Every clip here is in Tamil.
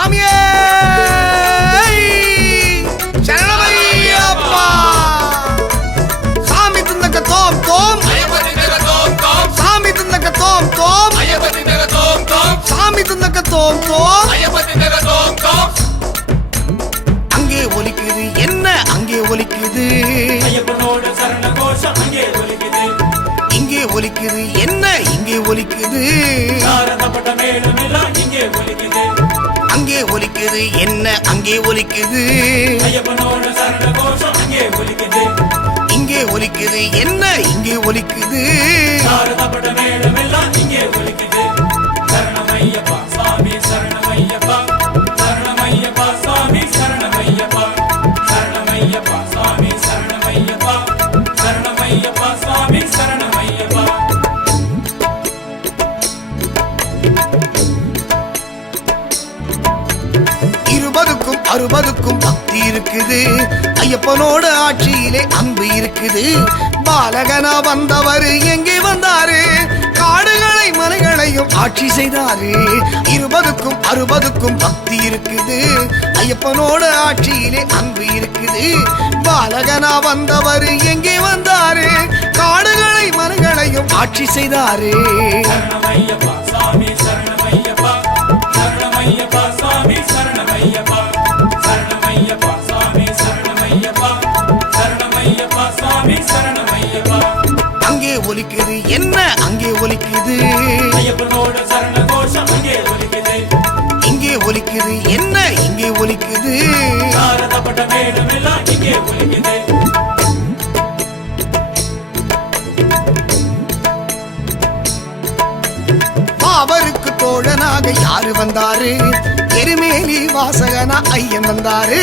சாமியே சரணமையப்பா சாமி துந்தக்க தோம் தோம்! சாமி துந்தக்க தோம் தோம்! சாமி துந்தக்க தோம் தோம்! அங்கே ஒலிக்குது என்ன? அங்கே ஒலிக்குது? இங்கே ஒலிக்குது என்ன? இங்கே ஒலிக்குது? மேலும் இங்கே ஒலிக்குது. அங்கே ஒலிக்குது என்ன அங்கே ஒலிக்குது? அங்கே ஒலிக்குது இங்கே ஒலிக்குது? என்ன இங்கே ஒலிக்குது. அறுபதுக்கும் பக்தி இருக்குது. ஐயப்பனோட ஆட்சியிலே அன்பு இருக்குது. பாலகனா வந்தவர் எங்கே வந்தாரு? காடுகளை மலைகளையும் ஆட்சி செய்தாரு. இருபதுக்கும் அறுபதுக்கும் பக்தி இருக்குது. ஐயப்பனோட ஆட்சியிலே அன்பு இருக்குது. பாலகனா வந்தவர் எங்கே வந்தாரு? காடுகளை மலைகளையும் ஆட்சி செய்தாரு. ஒலிக்குது. என்ன? அங்கே ஒலிக்குது. இங்கே ஒலிக்குது. என்ன? இங்கே ஒலிக்குது. அவருக்கு தோழனாக யாரு வந்தாரு? திருமேனி வாசகனா ஐயன் வந்தாரு.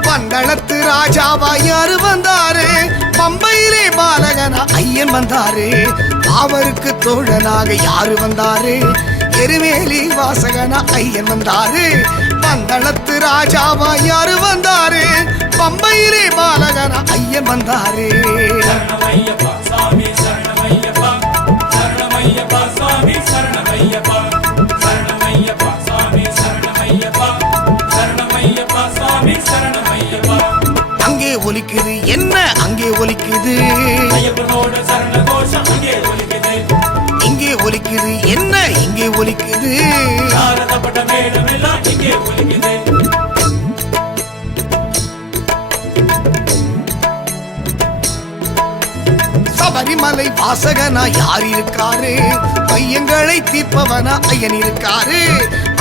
பந்தளத்து ராஜாவாயாரு வந்தாரு? பம்பையிலே பாலகனா ஐயன் வந்தாரு. அவருக்கு தோழனாக யாரு வந்தாரு? எருமேலி வாசகனா ஐயன் வந்தாரு. பந்தளத்து ராஜாவாயாரு வந்தாரு? பம்பையிலே பாலகனா ஐயன் வந்தாரு. இங்கே ஒலிக்குது. இங்கே ஒலிக்குது. என்ன? இங்கே ஒலிக்குது. சபரிமலை வாசகனா யார் இருக்காரு ஐயங்களை தீர்ப்பவனா ஐயன் இருக்காரு.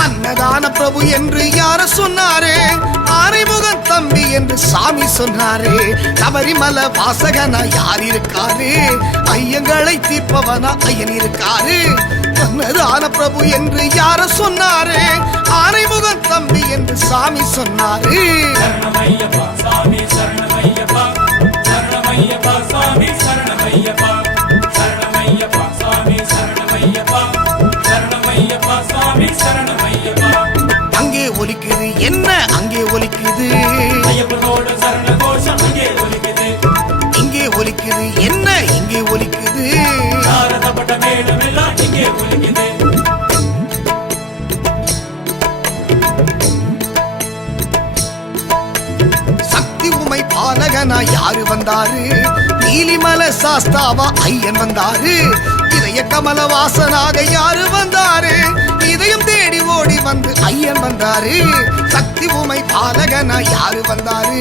அன்னதான பிரபு என்று யார சொன்னாரு? ஆரைமுகன் தம்பி என்று சாமி சொன்னாரு. சபரிமல வாசகனா யார் இருக்காரு? ஐயங்களை தீர்ப்பவனா ஐயன் இருக்காரு. அன்னதான பிரபு என்று யார சொன்னாரு? ஆரைமுகன் தம்பி என்று சாமி சொன்னாரு. சரணமையப்பா சாமி சரணமையப்பா சரணமையப்பா என்ன அங்கே ஒலிக்குது? இங்கே ஒலிக்குது. என்ன இங்கே ஒலிக்குது? இங்கே ஒலிக்குது சக்தி உமை பாலகனா யாரு வந்தாரு? நீலிமல சாஸ்தாவா ஐயன் வந்தாரு. இதய கமல வாசனாக யாரு வந்தாரு? இதயம் தேடி ஓடி வந்து ஐயன் வந்தாரு. சக்தி யாரு வந்தாரு?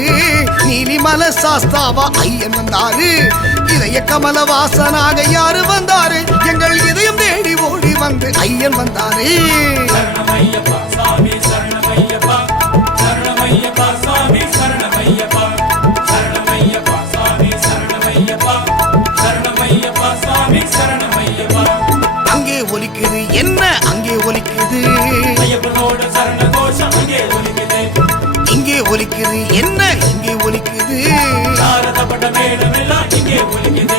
நீலிமல சாஸ்தாவா ஐயன் வந்தாரு. இதய கமல வாசனாக யாரு வந்தாரு? எங்கள் இதயம் தேடி ஓடி வந்து ஐயன் வந்தாரு. என்ன இங்கே ஒலிக்குது? சாரதப்பட்ட மேலும் எல்லாம் இங்கே ஒலிக்குது.